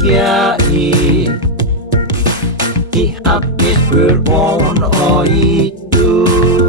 kiai ihapis beron o itu.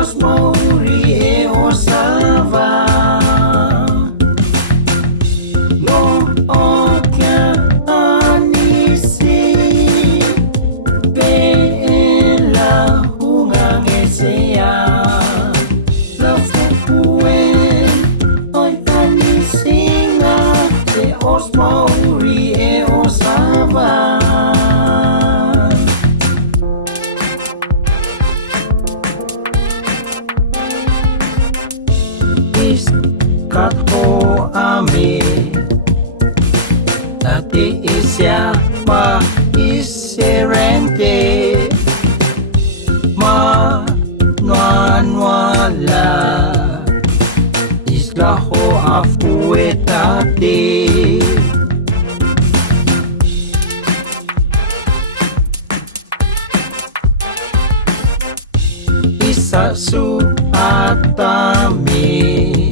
Os Mauri e os no okia anisi bela hungangesea la fukuen oi anisinga e os Mauri e os kat ho ame dati isya ma iserente ma nuanwala isla ho afuetate isa su atame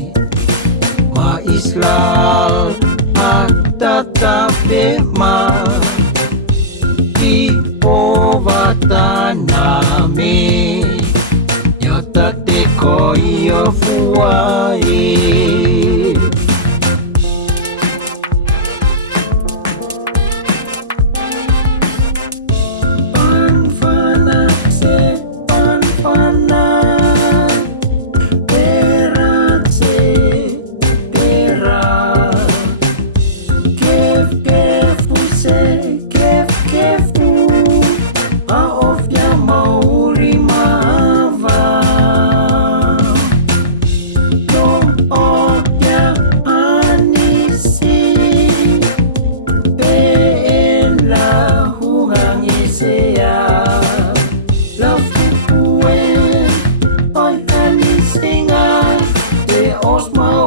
Islal at tatapi ma ipovatanami yotate ko yofuai Os Mauri